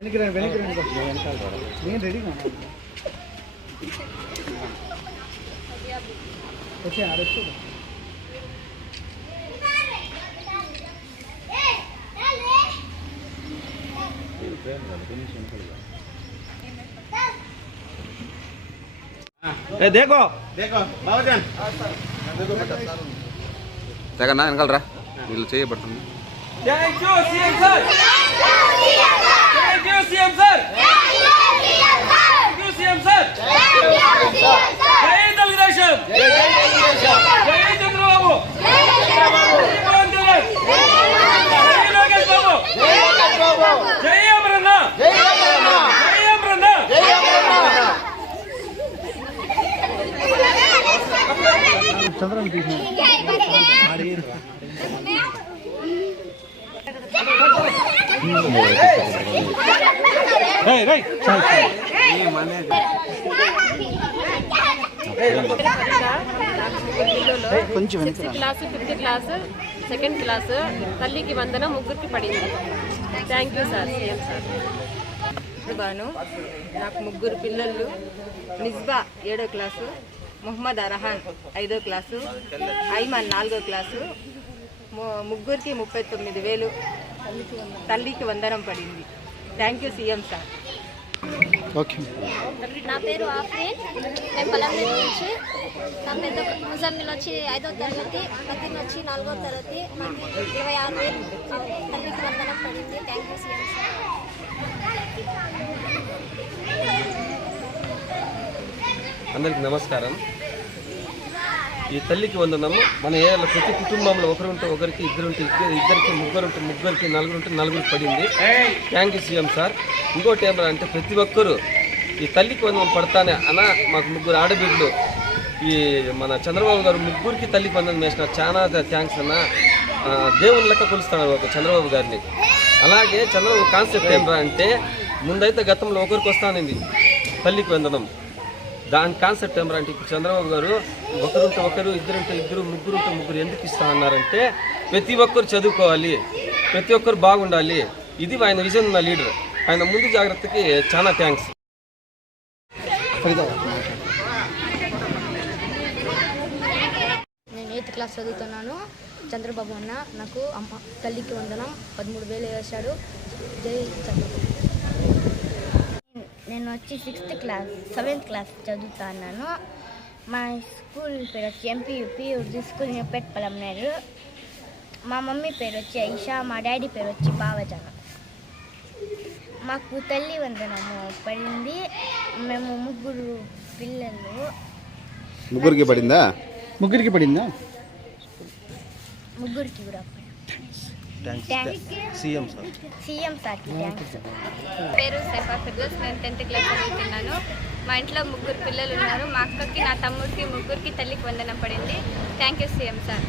వెనక్కి వెనక్కి నేను రెడీ వచ్చే ఆడొచ్చు దేకో देखो बाबूजान జగన్నా వెనకాలరా వీళ్ళు చేయబడుతుంది thank you CM sir thank you CM sir కొంచెం వెనక్కి sixth class fifth class second class తల్లికి వందన ముగ్గురికి పడింది thank you sir CM sir Banu నాకు ముగ్గురు పిల్లలు నిజ్బా ఏడో క్లాసు మొహమ్మద్ అరహాన్ ఐదో క్లాసు ఐమన్ నాలుగో క్లాసు ము- ముగ్గురికి ముప్పై తొమ్మిది వేలు తల్లికి వందనం పడింది. Thank you CM sir okay. నా పేరు ఆఫ్రీన్. నేను పలంనేరు నుంచి నా పెద్ద ముజమ్మిల్ వచ్చి ఐదో తరగతి మతిన్ వచ్చి నాలుగో తరగతి ఇరవై ఆరు వేలు తల్లికి వందనం పడింది. థ్యాంక్ యూ సీఎం సార్ అందరికి నమస్కారం. ఈ తల్లికి వందనము. మన ఏళ్ళ ప్రతి కుటుంబంలో ఒకరు ఉంటే ఒకరికి ఇద్దరు ఉంటే ఇద్దరు ఇద్దరికి ముగ్గురు ఉంటే ముగ్గురికి నలుగురు ఉంటే నలుగురికి పడింది. Thank you CM sir. ఇంకోటి ఏమన్నా అంటే ప్రతి ఒక్కరు ఈ తల్లికి వందనం పడతానే అన్న మాకు ముగ్గురు ఆడబిడ్డలు. ఈ మన చంద్రబాబు గారు ముగ్గురికి తల్లికి వందనం వేసిన చాలా థ్యాంక్స్ అన్న. దేవుని లెక్క కొలుస్తాను ఒక చంద్రబాబు గారిని. అలాగే చంద్రబాబు కాన్సెప్ట్ ఏమరా అంటే ముందైతే గతంలో ఒకరికి వస్తానండి తల్లికి వందనం. దాని కాన్సెప్ట్ ఏమరా అంటే ఇప్పుడు చంద్రబాబు గారు ఒకరుంటే ఒకరు ఇద్దరుంటే ఇద్దరు ముగ్గురుంటే ముగ్గురు ఎందుకు ఇస్తా అన్నారంటే ప్రతి ఒక్కరు చదువుకోవాలి ప్రతి ఒక్కరు బాగుండాలి. ఇది ఆయన విజన్ ఉన్న లీడర్. ఆయన ముందు జాగ్రత్తకి చాలా థ్యాంక్స్ నేను ఎయిత్ క్లాస్ చదువుతున్నాను. చంద్రబాబు అన్న నాకు అమ్మ తల్లికి వందనం పదమూడు వేలు వేశాడు జై చంద్రబాబు. నేను వచ్చి సిక్స్త్ క్లాస్ సెవెంత్ క్లాస్ చదువుతున్నాను. మా స్కూల్ పేరు వచ్చి ఎంపీయూపీ ఉర్దూ స్కూల్ న్యూపేట్ పలంనేరు మా మమ్మీ పేరు వచ్చి ఐషా మా డాడీ పేరు వచ్చి బావజాన. మాకు తల్లి వందనము పడింది. మేము ముగ్గురు పిల్లలు. ముగ్గురికి పడిందా ముగ్గురికి పడిందా? ముగ్గురికి కూడా సీఎం సార్ సీఎం సార్కి థ్యాంక్స్ పేరు సైఫా ఫిర్దోస్ నేను టెన్త్ క్లాస్ చదువుతున్నాను. మా ఇంట్లో ముగ్గురు పిల్లలు ఉన్నారు. మా అక్కకి నా తమ్ముడికి ముగ్గురికి తల్లికి వందనం పడింది. Thank you CM sir